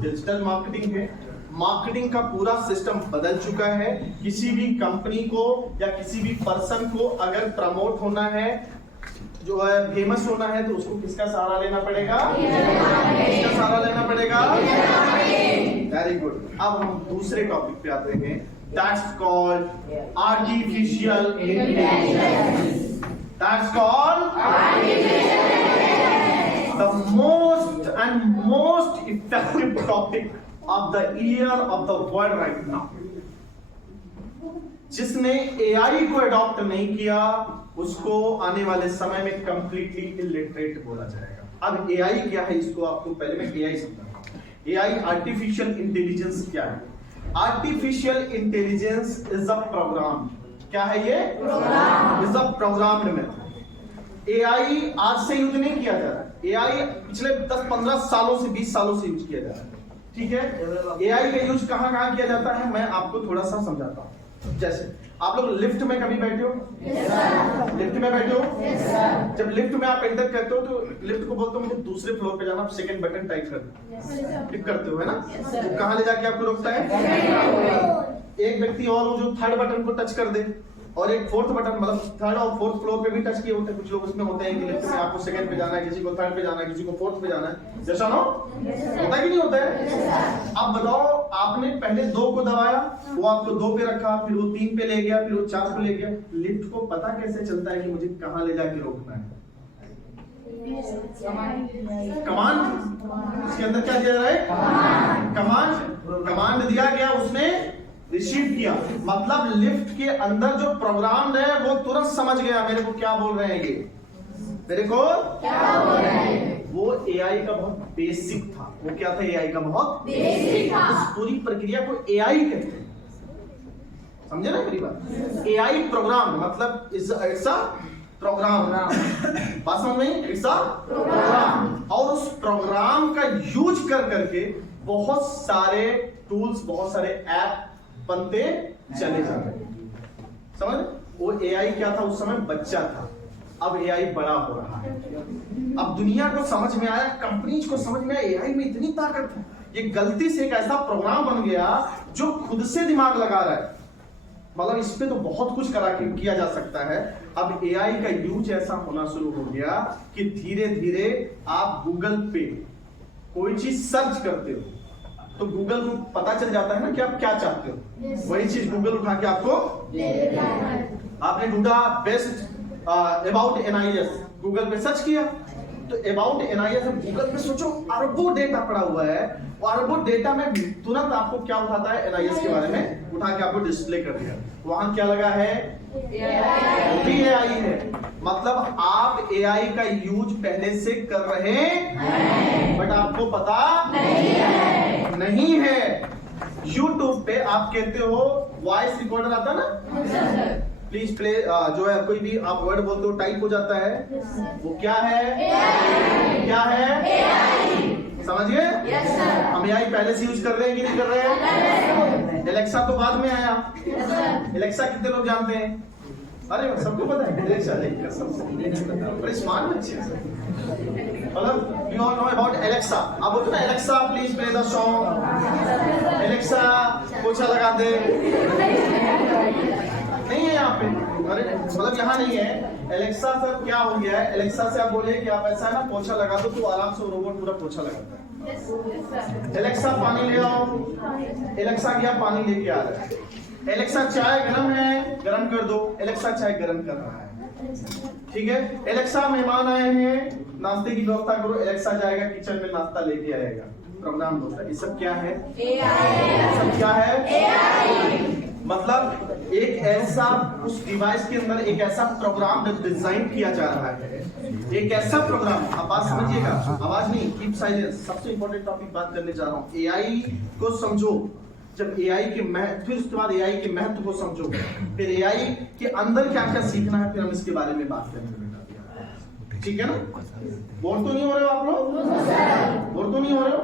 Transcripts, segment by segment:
Digital marketing है। Marketing का पूरा सिस्टम बदल चुका है। किसी भी कंपनी को या किसी भी पर्सन को अगर प्रमोट होना है, जो है फेमस होना है, तो उसको किसका सहारा लेना पड़ेगा? किसका सहारा लेना पड़ेगा? Very good. अब हम दूसरे टॉपिक पे आते हैं। That's called artificial intelligence. That's called the most and most effective topic of the year of the world right now। जिसने AI को अडॉप्ट नहीं किया उसको आने वाले समय में कंप्लीटली इलिटरेट बोला जाएगा। अब AI क्या है, इसको आपको पहले मैं AI समझाता हूं। AI आर्टिफिशियल इंटेलिजेंस क्या है? Artificial intelligence is a program. क्या है ये? Program. Is a programmed method. AI आज से यूज नहीं किया जा रहा। AI पिछले 10-15 सालों से 20 सालों से यूज किया जा रहा है। ठीक है, AI का यूज कहां कहां किया जाता है मैं आपको थोड़ा सा समझाता हूं। जैसे आप लोग लिफ्ट में कभी बैठे हो? yes, लिफ्ट में बैठे हो? yes, जब लिफ्ट में आप एंटर करते हो तो लिफ्ट को बोलते हो मुझे दूसरे फ्लोर पे जाना, आप सेकंड बटन टाइप कर दो, टिक करते हो, है ना? तो कहां ले जाके आपको रोकता है? एक व्यक्ति और हो जो थर्ड बटन को टच कर दे, और एक फोर्थ बटन, मतलब थर्ड और फोर्थ फ्लोर पे भी टच किए होते हैं। कुछ लोग उसमें होते हैं कि लिफ्ट में आपको सेकंड पे जाना है, किसी को थर्ड पे जाना है, किसी को फोर्थ पे जाना है। जैसा ना होता है कि नहीं होता है? अब बताओ, आपने पहले 2 को दबाया, वो आपको 2 पे रखा, फिर वो 3 पे ले गया, फिर वो 4 पे ले गया। लिफ्ट को पता कैसे चलता है कि मुझे कहां ले जाके रोकना है? कमांड। इसके अंदर क्या दिया जा रहा है? कमांड दिया गया, उसने रिसीव किया। मतलब लिफ्ट के अंदर जो प्रोग्राम है वो तुरंत समझ गया मेरे को क्या बोल रहे हैं ये, मेरे को क्या बोल रहे हैं। वो AI का बहुत बेसिक था। वो क्या था? AI का बहुत बेसिक था। उस पूरी प्रक्रिया को AI कहते हैं। समझे ना मेरी बात? AI प्रोग्राम मतलब इट्स अ प्रोग्राम। बात समझ में? It's a program. और उस प्रोग्राम का यूज कर करके बहुत सारे टूल्स, बहुत सारे ऐप बनते चले जाते हैं। समझ? वो AI क्या था? उस समय बच्चा था, अब AI बड़ा हो रहा है। अब दुनिया को समझ में आया, कंपनीज को समझ में आया AI में इतनी ताकत है। ये गलती से एक ऐसा प्रोग्राम बन गया जो खुद से दिमाग लगा रहा है। मतलब इस पे तो बहुत कुछ किया जा सकता है। अब AI का यूज ऐसा होना शुरू हो गया कि धीरे धीरे आप गूगल पे कोई चीज सर्च करते हो तो गूगल को पता चल जाता है ना कि आप क्या चाहते हो। वही चीज गूगल उठा के आपको, आपने ढूंढा बेस्ट अबाउट NIS, गूगल पे सर्च किया तो अबाउट NIS गूगल पे सोचो अरबों डेटा पड़ा हुआ है, और अरबों डेटा में तुरंत आपको क्या उठाता है? NIS के बारे में उठा के आपको डिस्प्ले कर दिया। वहां क्या लगा है? AI है। मतलब आप AI का यूज पहले से कर रहे हैं बट आपको पता नहीं है। YouTube पे आप कहते हो वॉइस रिकॉर्डर आता है ना, प्लीज प्ले, जो है कोई भी आप वर्ड बोलते हो टाइप हो जाता है, वो क्या है? क्या है? समझ गए? हम AI पहले से यूज कर रहे हैं कि नहीं कर रहे हैं? एलेक्सा तो बाद में आया। एलेक्सा कितने लोग जानते हैं? अरे सबको पता है एलेक्सा, बड़े स्मार्ट बच्चे हैं। मतलब you all know about Alexa. अब बोलते ना Alexa please play the song, Alexa पोछा लगा दे, नहीं है यहाँ पे। अरे मतलब यहाँ नहीं है। एलेक्सा सर क्या हो गया है? एलेक्सा से आप बोले कि आप ऐसा ना पोछा लगा दो तो आराम से रोबोट पूरा पोछा लगाता है। एलेक्सा पानी ले आओ, एलेक्सा गया पानी लेके आ रहा है। एलेक्सा चाय गरम है, गरम कर दो, एलेक्सा चाय गरम कर रहा है। ठीक है, एलेक्सा मेहमान आए हैं, नाश्ते की व्यवस्था करो, एलेक्सा जाएगा किचन में नाश्ता लेके आएगा। प्रोग्राम दोस्तों, ये सब क्या है? AI। सब क्या है? AI। मतलब एक ऐसा उस डिवाइस के अंदर एक ऐसा प्रोग्राम डिजाइन किया जा रहा है, एक ऐसा प्रोग्राम। अब बात समझिएगा, आवाज नहीं, कीप साइलेंस। सबसे इंपॉर्टेंट टॉपिक बात करने जा रहा हूँ। AI को समझो। जब AI के महत्व, फिर उसके बाद AI के महत्व को समझो, फिर AI के अंदर क्या क्या सीखना है, फिर हम इसके बारे में बात करेंगे। ठीक है ना? बोर तो नहीं हो रहे हो आप लोग? बोर तो नहीं हो रहे हो?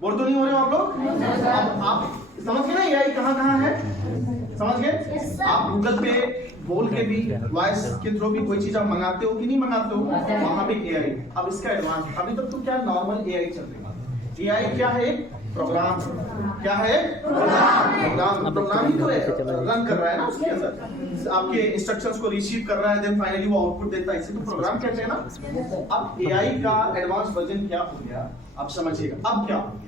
बोर तो नहीं हो रहे हो आप लोग? आप समझ गए ना AI कहाँ कहाँ है? समझ गए? आप गूगल पे बोल के भी, वॉइस के थ्रू भी कोई चीज आप मंगाते हो कि नहीं मंगाते हो, वहां भी एआई। अब इसका एडवांस, अभी तक तो क्या नॉर्मल एआई चल रही है। एआई क्या है? प्रोग्राम। क्या है? प्रोग्राम ही तो है, रन कर रहा है ना उसके अंदर, आपके इंस्ट्रक्शंस को रिसीव कर रहा है, देन फाइनली वो आउटपुट देता है, इसे तो प्रोग्राम कहते हैं ना। अब एआई का एडवांस वर्जन क्या हो गया, आप समझिएगा। अब क्या हो गया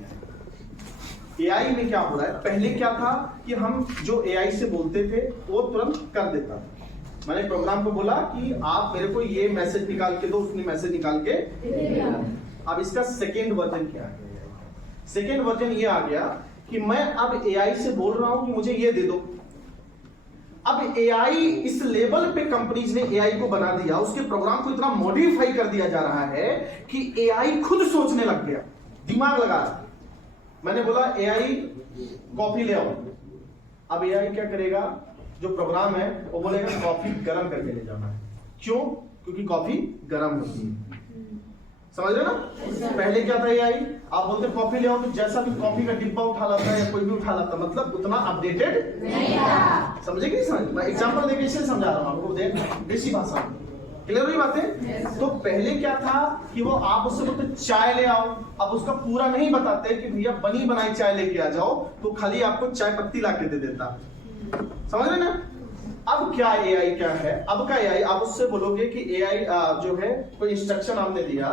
एआई में, क्या हो रहा है? पहले क्या था कि हम जो एआई से बोलते थे वो तुरंत कर देता था। मैंने प्रोग्राम को बोला कि आप मेरे को ये मैसेज निकाल के दो, उसने मैसेज निकाल के। अब इसका सेकेंड वर्जन क्या है? सेकेंड वर्जन ये आ गया कि मैं अब एआई से बोल रहा हूं कि मुझे ये दे दो। अब एआई इस लेवल पे कंपनीज ने एआई को बना दिया, उसके प्रोग्राम को इतना मॉडिफाई कर दिया जा रहा है कि एआई खुद सोचने लग गया, दिमाग लगा। मैंने बोला एआई कॉफी ले आओ, अब एआई क्या करेगा? जो प्रोग्राम है वो बोलेगा कॉफी गर्म करके ले जाना है। क्यों? क्योंकि कॉफी गर्म होती है। समझ रहे ना? पहले क्या था एआई, आप बोलते कॉफी ले आओ तो जैसा भी कॉफी का डिब्बा उठा लाता है या कोई भी उठा लाता, मतलब उतना अपडेटेड नहीं था। समझे कि नहीं समझ? मैं एग्जांपल देके इसे समझा रहा हूं आपको, देसी भाषा में। क्लियर हुई बातें? तो पहले क्या था कि वो आप उससे बोलते चाय ले आओ, अब उसका पूरा नहीं बताते कि भैया बनी बनाई चाय लेके आ जाओ, तो खाली आपको चाय पत्ती ला के दे देता। समझ रहे ना? अब क्या एआई क्या है? अब का एआई, आप उससे बोलोगे कि एआई जो है कोई इंस्ट्रक्शन आपने दिया,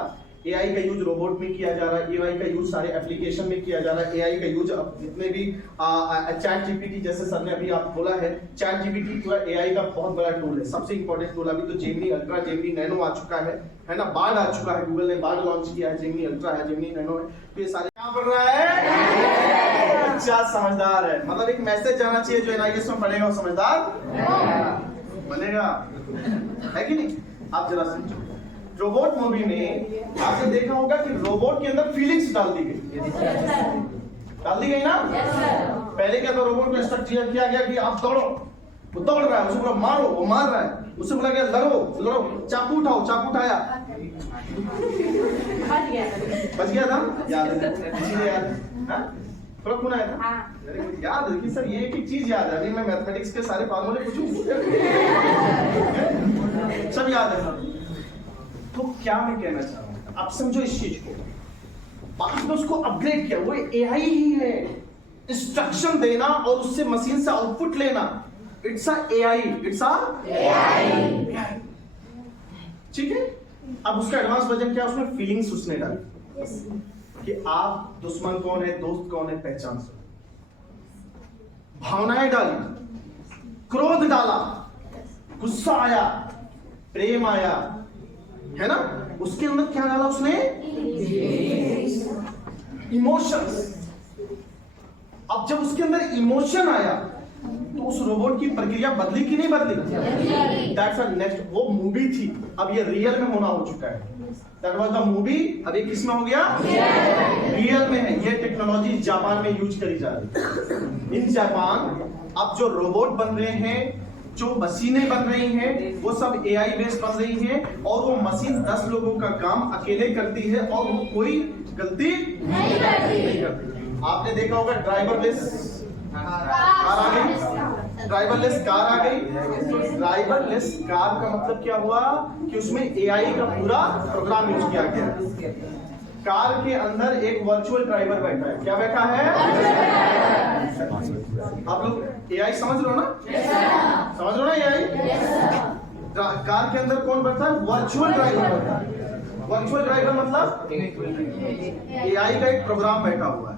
एआई का यूज रोबोट में किया जा रहा है, एआई का यूज सारे एप्लीकेशन में किया जा रहा है, एआई का यूज जितने भी चैट जीपीटी, जैसे सर ने अभी आप बोला है, चैट जीपीटी पूरा एआई का बहुत बड़ा टूल है, सबसे इंपॉर्टेंट टूल। अभी तो जेमिनी अल्ट्रा, जेमिनी नैनो आ चुका है ना, बार्ड आ चुका है, गूगल ने बार्ड लॉन्च किया है, जेमिनी अल्ट्रा है, जेमिनी नैनो है, तो ये सारे क्या पढ़ रहा है? अच्छा समझदार है, मतलब एक मैसेज जाना चाहिए जो एनआईएस में पढ़ेगा वो समझदार बनेगा, है कि नहीं? आप जरा समझो, रोबोट मूवी में आपने देखा होगा कि रोबोट के अंदर फीलिंग्स डाल दी गई ना। पहले क्या था, रोबोट को इंस्ट्रक्ट किया गया कि आप दौड़ो, वो दौड़ रहा है, उसे बोला मारो, वो मार रहा है, उससे बोला गया लड़ो, चाकू उठाओ, चाकू उठाया, बच गया था। याद है? थोड़ा खून आया था, याद है कि सर ये एक चीज याद है, अभी मैं मैथमेटिक्स के सारे फार्मूले पूछूं सब याद है। तो क्या मैं कहना चाह रहा हूं, आप समझो इस चीज को। बाद में उसको अपग्रेड किया, वो एआई ही है, इंस्ट्रक्शन देना और उससे मशीन से आउटपुट लेना, it's a AI, it's a AI. ठीक है? अब उसका एडवांस वर्जन क्या है? उसमें फीलिंग्स उसने डाली कि आप दुश्मन कौन है, दोस्त कौन है, पहचान सकते, भावनाएं डाली, क्रोध डाला, गुस्सा आया, प्रेम आया, है ना? उसके अंदर क्या डाला उसने? इमोशंस। अब जब उसके अंदर इमोशन आया तो उस रोबोट की प्रक्रिया बदली कि नहीं बदली? दैट्स अ नेक्स्ट, वो मूवी थी, अब ये रियल में होना हो चुका है। दैट वाज द मूवी, अब ये किस में हो गया? रियल में है। ये टेक्नोलॉजी जापान में यूज करी जा रही है। इन जापान अब जो रोबोट बन रहे हैं, जो मशीनें बन रही हैं, वो सब एआई बेस्ड बन रही हैं, और वो मशीन 10 लोगों का काम अकेले करती है और वो कोई गलती नहीं करती। आपने देखा होगा ड्राइवरलेस कार आ गई, ड्राइवरलेस कार आ गई। तो ड्राइवरलेस कार का मतलब क्या हुआ कि उसमें एआई का पूरा प्रोग्राम यूज किया गया। कार के अंदर एक वर्चुअल ड्राइवर बैठा है। क्या बैठा है? आप लोग एआई समझ रहे हो ना? समझ रहे हो ना एआई? कार के अंदर कौन बैठा है? वर्चुअल ड्राइवर बैठा है। वर्चुअल ड्राइवर मतलब एआई का एक प्रोग्राम बैठा हुआ है,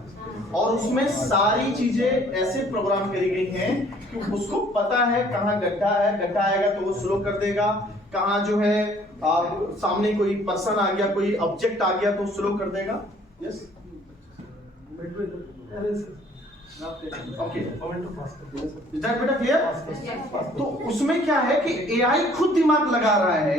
और उसमें सारी चीजें ऐसे प्रोग्राम करी गई हैं कि उसको पता है कहाँ गड्ढा है, गड्ढा आएगा तो वो स्लो कर देगा, कहाँ जो है सामने कोई पर्सन आ गया, कोई ऑब्जेक्ट आ गया तो स्लो कर देगा। यस, ओके, बेटा क्लियर? तो उसमें क्या है कि एआई खुद दिमाग लगा रहा है,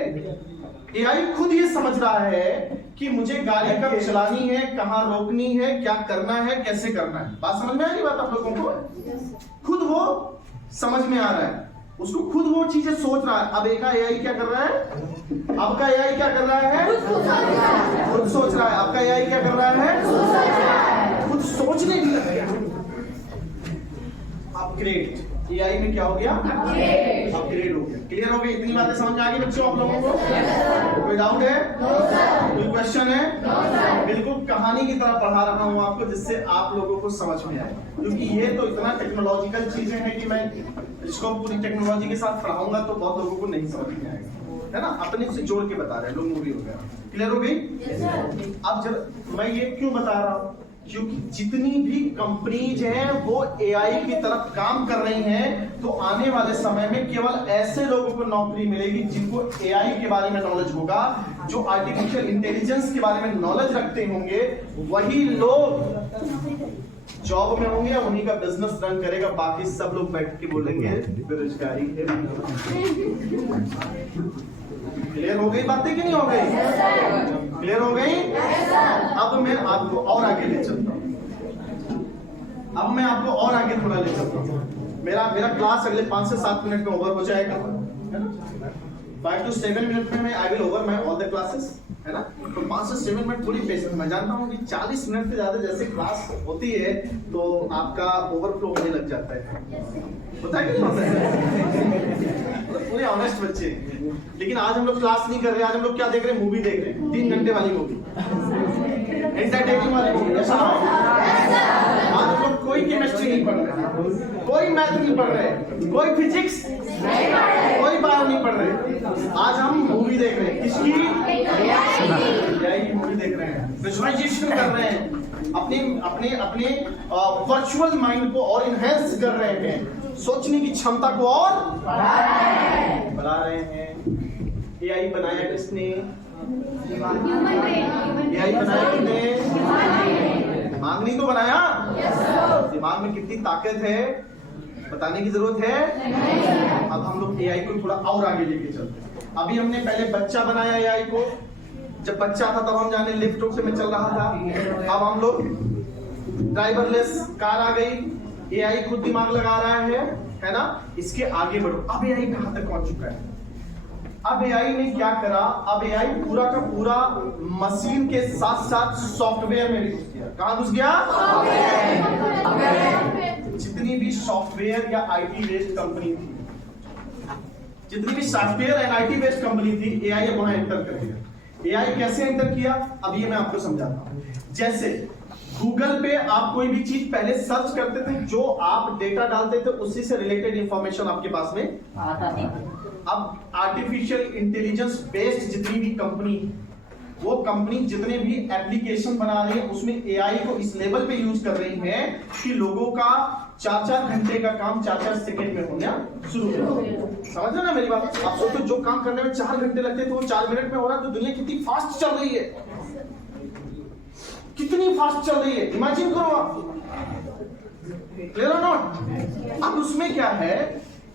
एआई खुद ये समझ रहा है कि मुझे गाड़ी कब चलानी है, कहाँ रोकनी है, क्या करना है, कैसे करना है। बात समझ में आ रही बात आप लोगों को? खुद वो समझ में आ रहा है, उसको खुद वो चीजें सोच रहा है। अब एक एआई क्या कर रहा है? अब का एआई क्या कर रहा है? खुद सोच रहा है। अब का एआई क्या कर रहा है? खुद सोचने भी लग गया। अपग्रेड एआई में क्या हो गया, अपग्रेड हो गया। क्लियर हो गई? इतनी बातें समझ में आ गई बच्चों आप लोगों को? कोई डाउट है? कोई क्वेश्चन है? बिल्कुल कहानी की तरह पढ़ा रहा हूँ आपको, जिससे आप लोगों को समझ में आए, क्योंकि ये तो इतना टेक्नोलॉजिकल चीजें हैं कि मैं इसको पूरी टेक्नोलॉजी के साथ पढ़ाऊंगा तो बहुत लोगों को नहीं समझ में आएगा, है ना? अपने से जोड़ के बता रहे हैं लोग, मूवी हो गया। क्लियर हो गई? अब जब मैं ये क्यों बता रहा हूँ, क्योंकि जितनी भी कंपनीज हैं वो एआई की तरफ काम कर रही हैं, तो आने वाले समय में केवल ऐसे लोगों को नौकरी मिलेगी जिनको एआई के बारे में नॉलेज होगा, जो आर्टिफिशियल इंटेलिजेंस के बारे में नॉलेज रखते होंगे, वही लोग जॉब में होंगे, उन्हीं का बिजनेस रन करेगा। बाकी सब लोग बैठ के बोलेंगे बेरोजगारी है। क्लियर हो गई बातें कि नहीं हो गई? क्लियर हो गई? अब मैं आपको और आगे ले चलता हूँ, अब मैं आपको और आगे थोड़ा ले चलता हूँ। मेरा क्लास अगले 5 से 7 मिनट में ओवर हो जाएगा, है ना? 5 to 7 मिनट में I will over my all the classes, है ना? तो 5 से 7 मिनट थोड़ी पेशेंस, मैं जानता हूँ कि 40 मिनट से ज्यादा जैसे क्लास होती है तो आपका ओवरफ्लो होने लग जाता है, होता है कि नहीं होता है? पूरे ऑनेस्ट बच्चे। लेकिन आज हम लोग क्लास नहीं कर रहे, आज हम लोग क्या देख रहे हैं, मूवी देख रहे हैं, 3 घंटे वाली मूवी, एंटरटेनिंग वाली मूवी। ऐसा आज हम लोग कोई केमिस्ट्री नहीं पढ़ रहे, कोई मैथ नहीं पढ़ रहे, कोई फिजिक्स, कोई बायो नहीं पढ़ रहे। आज हम मूवी देख रहे हैं, किसकी? एआई की मूवी देख रहे हैं, विजुअलाइजेशन कर रहे हैं, अपने वर्चुअल माइंड को और इनहेंस कर रहे हैं, सोचने की क्षमता को और बढ़ा रहे हैं। एआई बनाया किसने? एआई बनाया किसने? दिमाग नहीं तो बनाया? दिमाग में कितनी ताकत है बताने की जरूरत है? अब हम लोग एआई को थोड़ा और आगे लेके चलते हैं। अभी हमने पहले बच्चा बनाया एआई को, जब बच्चा था तब हम जाने लिफ्ट से में चल रहा था, अब हम लोग ड्राइवरलेस कार आ गई, एआई खुद दिमाग लगा रहा है ना? इसके आगे बढ़ो, अब एआई कहां तक पहुंच चुका है? अब एआई ने क्या करा, अब एआई पूरा का पूरा मशीन के साथ साथ सॉफ्टवेयर में भी घुस गया। कहां घुस गया? जितनी भी सॉफ्टवेयर या आईटी बेस्ड कंपनी थी, जितनी भी software and IT based company थी, एआई वहां एंटर कर गया। एआई कैसे एंटर किया, अब ये मैं आपको समझाता हूं। जैसे गूगल पे आप कोई भी चीज पहले सर्च करते थे, जो आप डेटा डालते थे उसी से रिलेटेड इंफॉर्मेशन आपके पास में आता था। अब आर्टिफिशियल इंटेलिजेंस बेस्ड जितनी भी कंपनी, वो कंपनी जितने भी एप्लीकेशन बना रही है उसमें एआई को इस लेवल पे यूज कर रही है कि लोगों का 4-4 घंटे का काम 4-4 सेकंड में होना शुरू हो गया। समझ रहे ना मेरी बात? आप सोचो जो काम करने में 4 घंटे लगते थे वो 4 मिनट में हो रहा है, तो दुनिया कितनी फास्ट चल रही है, कितनी फास्ट चल रही है, इमेजिन करो आप। क्लियर और नॉट? अब उसमें क्या है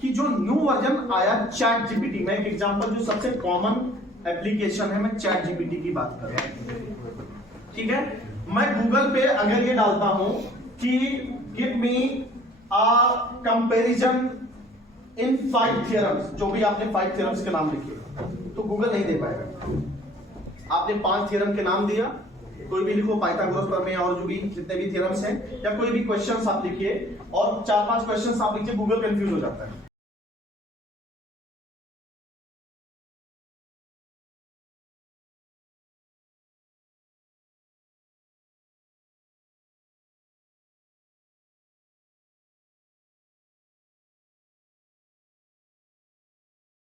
कि जो न्यू वर्जन आया चैट जीपीटी, में एक एग्जांपल, जो सबसे कॉमन एप्लीकेशन है, मैं चैट जीपीटी की बात कर रहा हूं, ठीक है? मैं गूगल पे अगर ये डालता हूं कि give me a comparison in 5 theorems, जो भी आपने 5 थ्योरम्स के नाम लिखे, तो गूगल नहीं दे पाएगा। आपने 5 थ्योरम के नाम दिया, कोई भी लिखो, पाइथागोरस प्रमेय और जो भी जितने भी थ्योरम्स हैं, या कोई भी क्वेश्चंस आप लिखिए और 4-5 क्वेश्चंस आप लिखिए, गूगल कंफ्यूज हो जाता है।